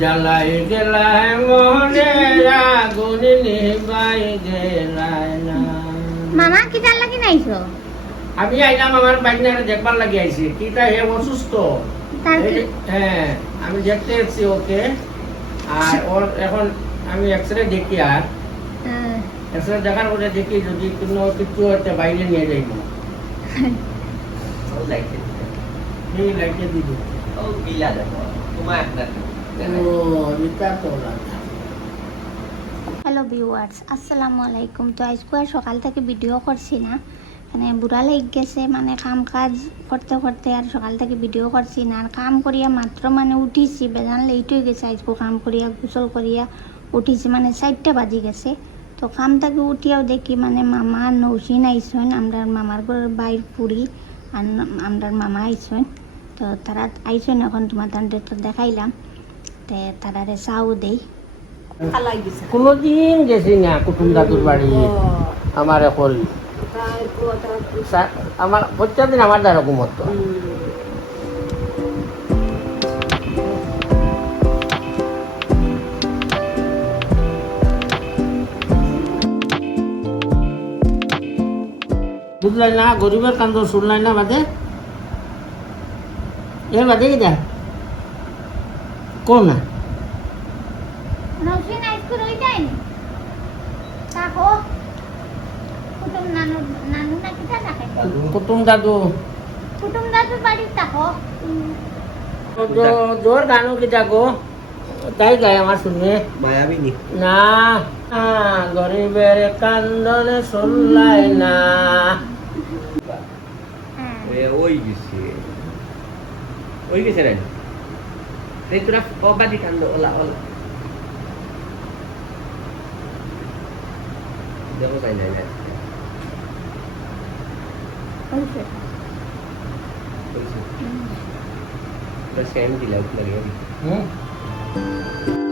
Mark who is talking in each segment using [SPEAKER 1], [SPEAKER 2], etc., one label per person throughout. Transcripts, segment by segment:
[SPEAKER 1] জ্বালাই গেলায় মোহনের আগুন নিবাই গেলায় না
[SPEAKER 2] মামা কি জানলা কি নাইছো
[SPEAKER 1] আমি আইলাম আমার বাইনারে দেখবার লাগি আইছি কিটা হে অসুস্থ
[SPEAKER 2] তার কি
[SPEAKER 1] এই- হ্যাঁ আমি দেখতে এসেছি ওকে আর ওর এখন আমি এক্সরে দেখি আর
[SPEAKER 2] আহ,
[SPEAKER 1] এক্সরে দেখার পরে দেখি যদি কোনো কিছু হচ্ছে বাইরে নিয়ে যাইব এই লাইটে দিব ও এটা তো না
[SPEAKER 2] হ্যালো ভিউয়ার্স আসসালামু আলাইকুম তো আজকে আর সকাল থেকে ভিডিও করছি না। মানে বুড়া লেগ গেছে মানে কাম কাজ করতে করতে আর সকাল থেকে ভিডিও করছি না। আর কাম করিয়া মাত্র মানে উঠিছি, বেজান লেট হয়ে গেছে আজকে কাম করিয়া, গোসল করিয়া উঠিছি মানে চারটা বাজি গেছে। তো কাম থেকে উঠিয়াও দেখি মানে মামা নৌসিন আইসন, আমরা মামার ঘরের বাইর পুরি আর আমরা মামা আইসন। তো তারা আইসন এখন তোমার দেখাইলাম। তে তারারে চাও দেই।
[SPEAKER 1] কোনোদিন গেছি না কুটুম দাদুর বাড়ি আমার এখন আমার প্রত্যেকদিন আমার দ্বারা ঘুমত। বুঝলাই না গরিবের কান্দ শুনলাই না বাদে? এর বাদে কি দেখ কোন না?
[SPEAKER 2] নৌসিন যায়নি তাকো কুটুম নানু নানু না কিটা থাকে
[SPEAKER 1] কুটুম দাদু।
[SPEAKER 2] কুটুম দাদু বাড়ি
[SPEAKER 1] জো- জোর গানো কি যাগো তাই গায় আমার শুনবে
[SPEAKER 3] মায়াবিনী
[SPEAKER 1] না। না, গরিবের কান্দনে শুনলাই না।
[SPEAKER 2] হ্যাঁ।
[SPEAKER 3] ওই গেছে। ওই গেছে রে। এই তোরা অবাদি কান্দ ওলা ওলা দেখো তাই নাই না
[SPEAKER 2] হইছে
[SPEAKER 3] তো সেম দিলা লাগে
[SPEAKER 1] হুম?
[SPEAKER 2] স্ক্যান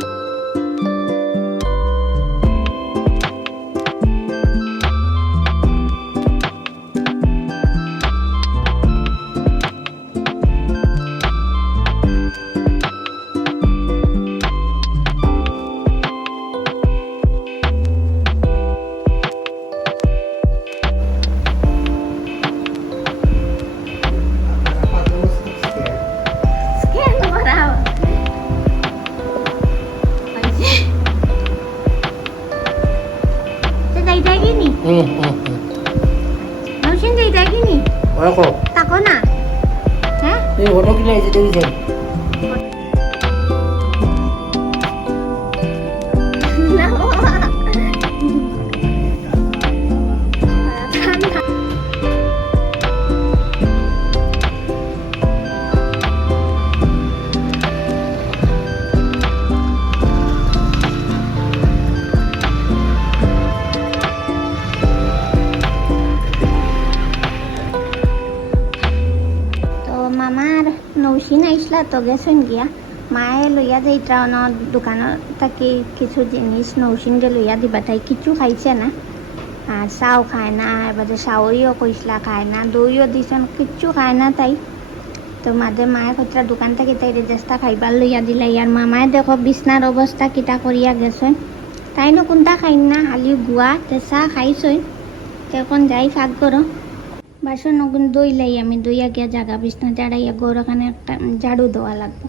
[SPEAKER 2] যাই নি
[SPEAKER 1] হুম, হুম, হুম।
[SPEAKER 2] নৌসিন যাই যাই নি
[SPEAKER 1] ওরা কো,
[SPEAKER 2] তাকো না হ্যাঁ
[SPEAKER 1] এই হলো কি লাইছে দেখি যাই।
[SPEAKER 2] না নৌসিন আইসলা তো গেছেন গিয়া। মায়ে লইয়া যাইত্রা অন দোকানত থাকি কিছু জিনিস নৌসিনকে লইয়া দিবা, তাই কিছু খাইছে না। আর চাও খায় না এবারে চাউরিও কইসলা খায় না দইও দিছন কিচ্ছু খায় না তাই। তো মাঝে মায়ে কতটা দোকান থেকে তাই রেজাস্তা খাইবার লইয়া দিলা ইয়ার মামায় দেখো বিছনার অবস্থা কিটা করিয়া গেছেন তাইনো কোনটা খাই না হালি গুয়া তে চাহ খাইছই এখন যাই ফাঁক করো বাসন ওগুন দইলাই আমি দইয়া গিয়া জাগা বিছনা জাড়াইয়া গৌরখানে একটা ঝাড়ু দেওয়া লাগবো।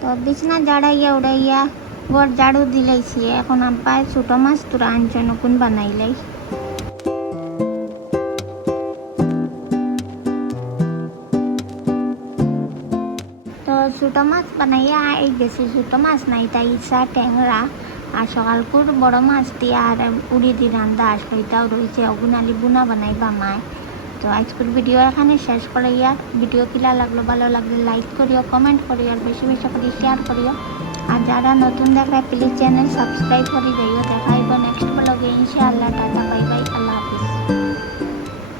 [SPEAKER 2] তো বিছনা জাড়াইয়া উড়াইয়া ঘর ঝাড়ু দিলাইছি, এখন আব্বাই ছোট মাছ তোরা আনছেন কোন বানাইলাই। তো মাছ বানাইয়া এই গেছে ছোট মাছ নাই তাই ইচ্ছা ট্যাংরা আর সকালপুর বড় মাছ দিয়ে আর উড়ি দি রান্দা। আসলো এটাও রয়েছে অগুনালি বুনা বানাইবা মায় তো আজকের ভিডিও এখানে শেষ করাইয়া ভিডিও কিলা লাগল, ভালো লাগলে লাইক করিও কমেন্ট করিও আর বেশি বেশি করে শেয়ার করিও। আর যারা নতুন দেখলে প্লিজ চ্যানেল সাবস্ক্রাইব করে দিও। দেখাইব নেক্সট ব্লগে ইনশাআল্লাহ, টাটা বাই বাই আল্লাহ হাফিজ।